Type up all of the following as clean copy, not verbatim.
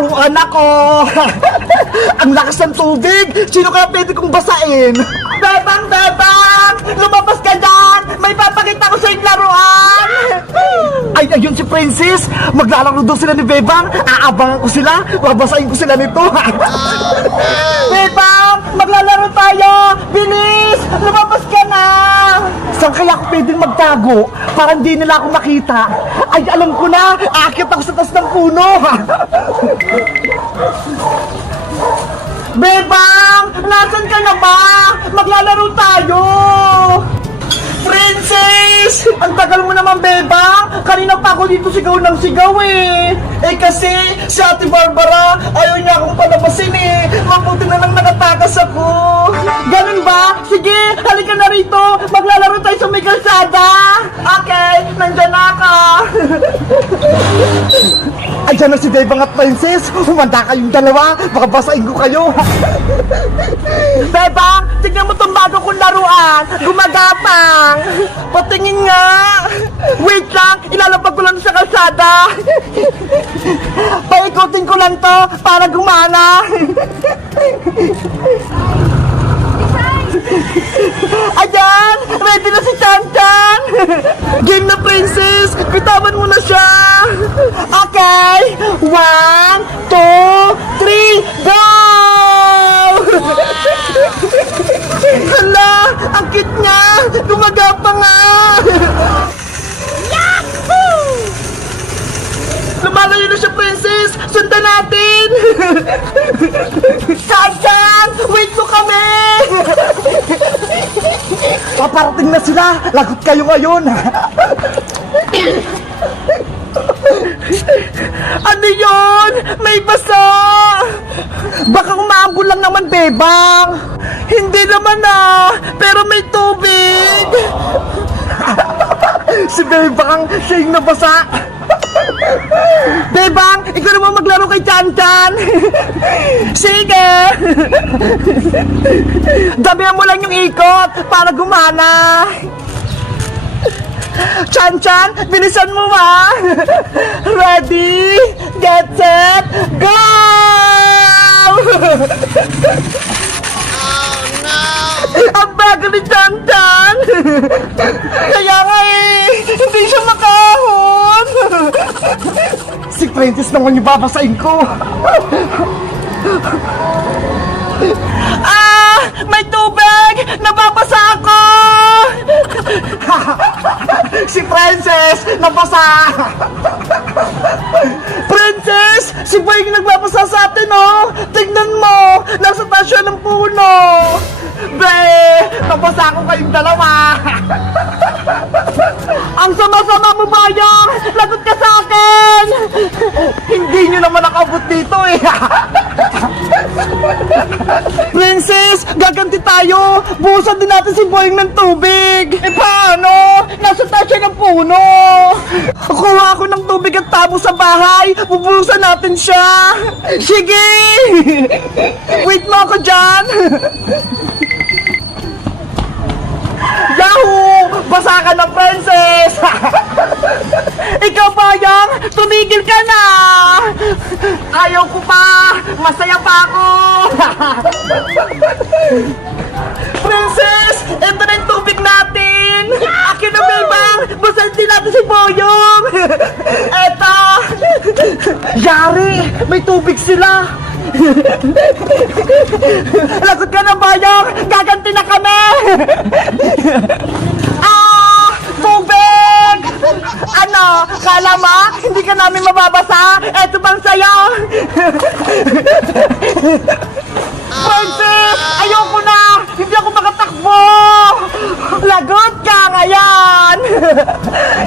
laruan ako! Ang lakas ng tubig! Sino kaya pwede kong basain? Bebang! Bebang! Lumabas ka dyan! May papakita ko sa yung laruan! Ay, ayun si Princess! Maglalaro daw sila ni Bebang! Aabangan ko sila! Babasain ko sila nito! Bebang! Maglalaro tayo! Bilis! Lumabas ka na! Saan kaya ako pwedeng magtago? Para hindi nila ako makita? Ay, alam ko na! Aakit ako sa taas ng puno! Bebang! Nasaan ka na ba? Maglalaro tayo! Princess! Ang tagal mo naman, Bebang! Kanina pa ako dito sigaw ng sigaw eh! Eh kasi, si Ate Barbara, ayaw niya akong palabasin eh! Mabuti na lang nakatakas ako! Ganun ba? Sige, halika na rito! Maglalaro tayo sa may kalsada! Okay, nandyan na ka! Ayan na si Bebang at Princess! Humanda kayong dalawa! Baka basain ko kayo! Bebang! Tignan mo itong bago kong laruan! Gumagapang! Patingin nga! Wait lang! Ilalapag ko lang sa kalsada! Paikutin ko lang to para gumana! Ayan! Ready na si Chan-Chan! Game na, Princess! Bitawan mo na siya! Okay! 1, 2, 3, go! Hala! Ang cute niya! Gumagapa nga! Yahoo! Lumalayo na siya, Princess! Sundan natin! Chan-Chan! Wait mo kami! Paparating na sila! Lagot kayo ngayon! Ano yun? May basa! Baka umaambol lang naman, Bebang! Hindi naman pero may tubig! Si Bebang, siya yung nabasa! Bebang, ikaw naman maglaro kay Chan-Chan! Sige! Damihan mo lang yung ikot para gumana! Chan-Chan, bilisan mo Ready, get set, go! Oh no! Ang bagal ni Chan-Chan! Kaya nga hindi siya makahon! Si Princess naman yung babasain ko! May tubig! Nababasa ako! Si Princess! Nabasa! Princess! Si Boy yung nagbabasa sa atin, Tignan mo! Nasa tasya ng puno! Be! Nabasa ako kayong dalawa! Ang sama-sama mo, Bayang! Lagot ka sa akin! Hindi nyo naman nakabot dito Princess! Gaganti tayo! Buhusan din natin si Boying ng tubig! Paano? Nasa tasya ng puno! Kuha ako ng tubig at tabo sa bahay! Bubuhusan natin siya! Sige! Wait mo ako dyan! Yahoo! Basa ka na, Princess! Ikaw, Bayang! Tumigil ka na! Ayaw ko pa! Masaya pa ako! Princess! Ito na yung tubig natin! Akin na, Bebang! Basahin din natin si Boyong! Eto! Yari! May tubig sila! Lagot ka na, Bayang! Gaganti na kami! Tubig! Ano? Kala mo? Hindi ka namin mababasa? Eto bang sayo? Princess! Ayoko na! Hindi ako makatakbo! Lagot ka ngayon!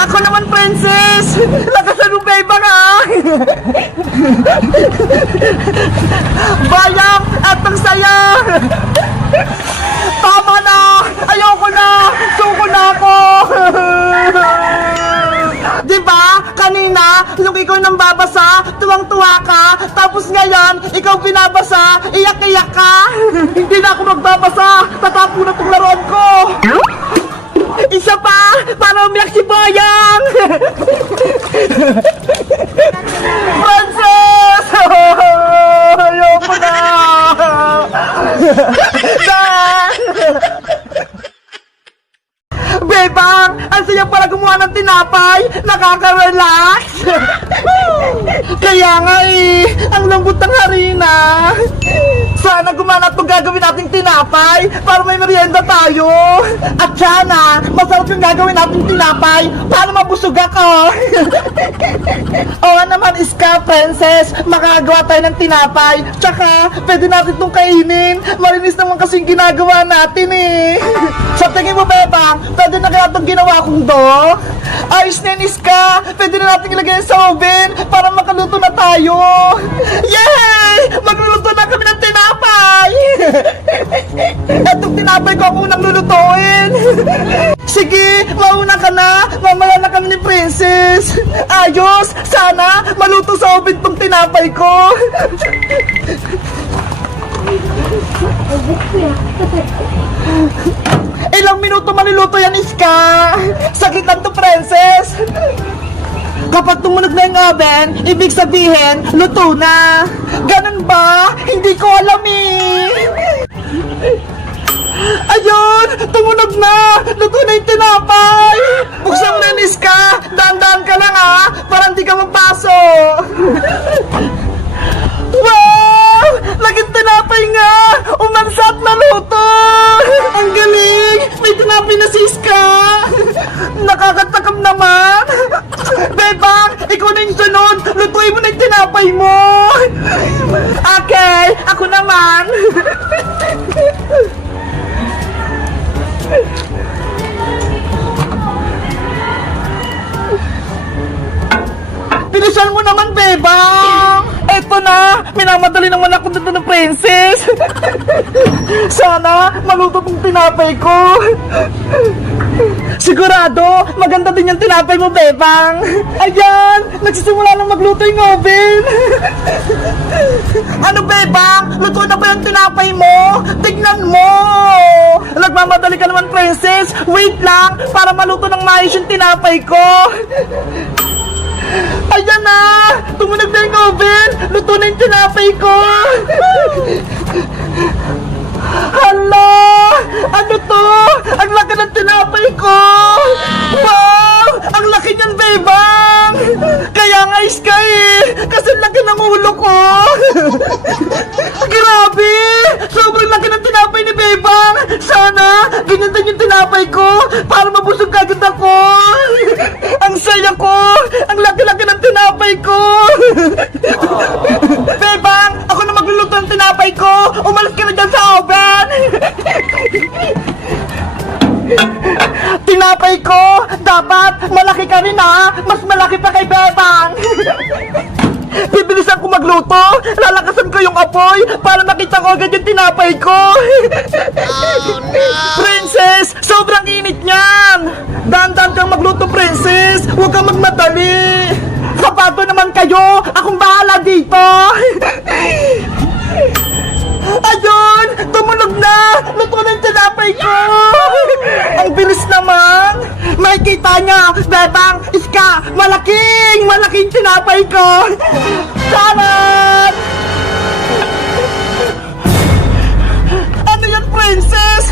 Ako naman, Princess! Lagasan mo, Bebang, Bayang! Etong sayo! Tama na! Ayoko na! Suko na ako! Diba? Kanina, nung ikaw nang babasa, tuwang-tuwa ka, tapos ngayon, ikaw binabasa, iyak-iyak ka! Hindi na ako magbabasa! Tatapo na itong laruan ko! Isa pa! Para umiyak si Bayang! Princess! nakaka-relax. Kaya nga ang lambot ng harina. Sana gumana itong gagawin nating tinapay para may merienda tayo. At sana, masarap yung gagawin nating tinapay para mabusog ako. Oo naman, Iska, Princess, makagawa tayo ng tinapay. Tsaka, pwede natin itong kainin. Malinis naman kasing ginagawa natin Sa tingin mo, Bebang, pwede na kaya itong ginawa kong do? Ayos na yun, Iska. Pwede na natin ilagay sa oven para makaluto na tayo. Yay! Magluluto na kami ng tinapay! Etong tinapay ko ang unang lulutuin. Sige, mauna ka na. Mamaya na kami ni Princess. Ayos! Sana maluto sa oven tong tinapay ko. Ilang minuto maluluto yan, Iska. Sakitan to, Princess. Kapag tumunog na yung oven, ibig sabihin, luto na. Ganun ba? Hindi ko alam Ayun! Tumunog na! Luto na yung tinapay! Buksan mo na, Iska! Dahan-dahan ka lang para hindi ka mapasok! Wow! Laging tinapay nga! Umansa at naluto! Ang galing! May tinapay na si Iska! Nakakatakam naman! Bebang! Ikaw na yung sunod! Lutuin mo na yung tinapay mo! Okay! Ako naman! Bilisan mo naman, Bebang! Eto na! Minamadali naman ako dito ng Princess! Sana maluto tong tinapay ko! Sigurado, maganda din yung tinapay mo, Bebang! Ayan! Nagsisimula lang magluto yung oven! Ano, Bebang? Luto na ba yung tinapay mo? Tignan mo! Nagmamadali ka naman, Princess! Wait lang! Para maluto ng maayos yung tinapay ko! Ayan na! Tumunog na yung oven! Luto na yung tinapay ko! Hala! Ano to? Ang laki ng tinapay ko! Wow! Ang laki niyan, Bebang! Kaya nga, Iska kasi laki ng ulo ko! Grabe! Sobrang laki ng tinapay ni Bebang! Sana, ganyan din yung tinapay ko para mabusog agad ako! Ang saya ko! Ang laki-laki ng tinapay ko! Bebang! Ako na magluluto ng tinapay ko! Umalis ka na dyan sa oven! Tinapay ko! Dapat malaki ka rin Mas malaki pa kay Bebang! Bibilisan ko magluto! Lalakasan ko yung apoy para makita ko agad yung tinapay ko! Oh, no! Princess! Sobrang init niyan! Dahan-dahan kang magluto, Princess! Huwag kang magmadali! Sapato naman kayo! Akong bahala dito! Ayun! Tumunog na! Luto na yung tinapay ko! Ang bilis naman! Makikita niya! Bebang! Iska! Malaking tinapay ko! Sarap! Ano yan, Princess?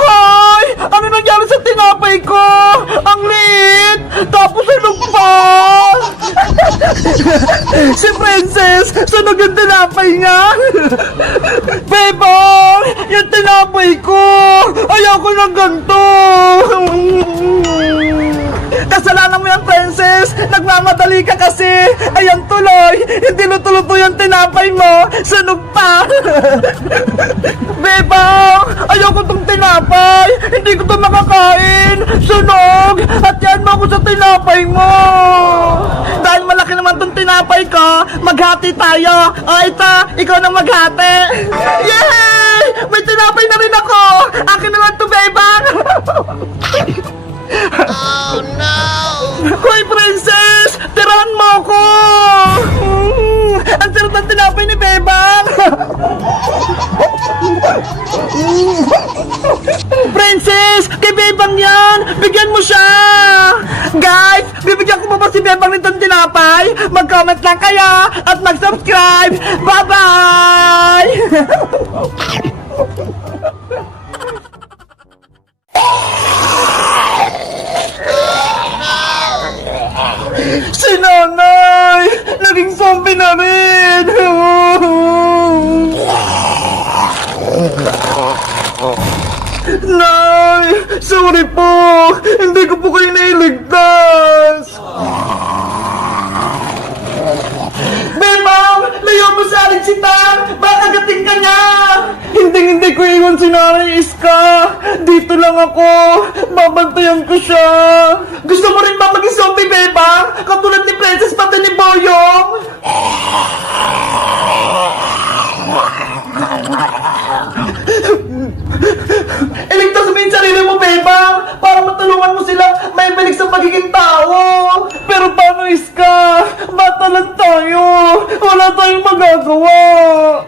Hoy! Ano nangyari sa tinapay ko? Ang liit! Tapos sunog pa! Si Princess! Sunog yung tinapay niya! Bebang! Yung tinapay ko! Ayoko ng ganito! Kasalanan mo yan, Princess! Nagmamadali ka kasi! Ayan tuloy! Hindi luto-luto yung tinapay mo! Sunog pa! Bebang! Ayoko tong tinapay! Hindi ko to makakain! Sunog! At yan mo ako sa tinapay mo! Dahil malaki naman tong tinapay ko, maghati tayo! O ito, ikaw na maghati! Yay! May tinapay na rin ako! Akin na lang to, Bebang! Oh no! Hoy, Princess! Tirahan mo ako! Ang sarap ng tinapay ni Bebang! Princess! Kay Bebang yan! Bigyan mo siya! Guys! Bibigyan ko pa ba si Bebang nitong tinapay? Mag-comment lang kayo at mag-subscribe! Bye-bye! Si nanay! Naging zombie na rin! Nay! Sorry po! Hindi ko po kayo nailigtas! Bebang! Layo mo sa aling sitang! Baka gating ka niya! Hindi ko iwan si Nanay Iska! Dito lang ako! Babantayan ko siya! Gusto mo rin ba maging zombie, Bebang? Katulad ni Princess pati ni Boyong? Iligtas mo yung sarili mo, Bebang! Para matulungan mo silang may balik sa pagiging tao! Pero paano, Iska? Bata lang tayo! Wala tayong magagawa!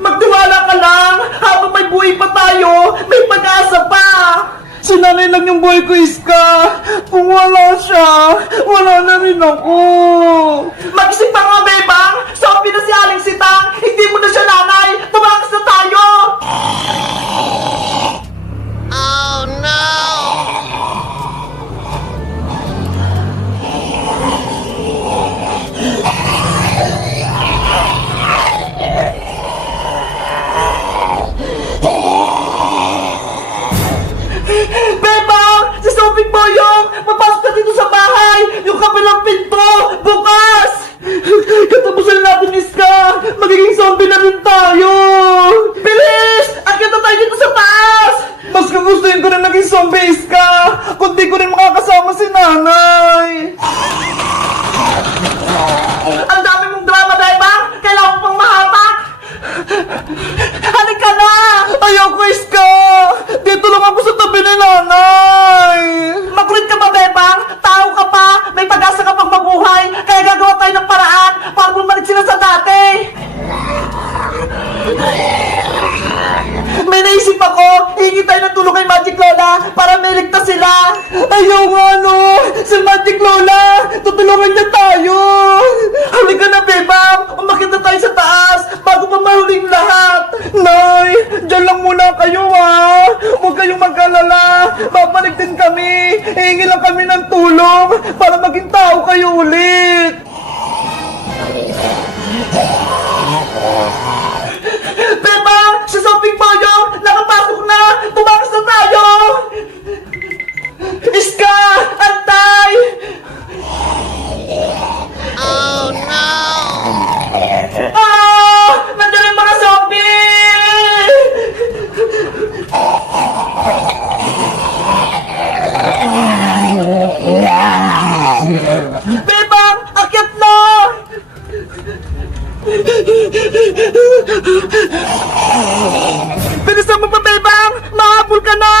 Magtiwala ka lang! Habang may buhay pa tayo, may pag-asa pa! Si nanay lang yung buhay ko, Iska! Kung wala siya, wala na rin ako! Mag-isip pa nga, Bebang! Zombie na si Aling Sitang! Hindi mo na siya nanay! Tumakas na tayo! Bebang! Si Zombie Boyong! Mapasok ka dito sa bahay! Yung kabilang pinto! Bukas! Katapusan natin, Iska! Magiging zombie na rin tayo! Bilis! Akit na tayo dito sa taas! Mas kagustuhin ko na naging zombie, Iska! Kundi ko rin makakasama si nanay! Ang dami mong drama, Bebang! Kailangan pang mahatak! Halika na! Ayoko, Iska! Dito lang ako sa tabi ni nanay! Makulit ka ba, Bebang? Tao ka pa! May pag-asa ka pang mabuhay! Kaya gagawa tayo ng paraan para bumalik sila sa dati! May naisip ako! Hingi tayo ng tulong kay Magic Lola para may ligtas sila! Ayaw nga, no! Si Magic Lola! Tutulungan niya tayo! Halika na, Bebang! Umakit na tayo sa taas bago pa mahuling lahat! Nay! Diyan lang muna kayo, ha! Huwag kayong mag-alala! Babalik din kami! Hihingi lang kami ng tulong para maging tao kayo ulit! Bebang! Si Zombie Boyong! Nakapasok na! Tumakas na tayo! Iska! Antay! Oh no! Ah! Nandiyan yung mga zombie! Bebang! Akyat na! Bilisan mo pa, Bebang! Mahabol ka na!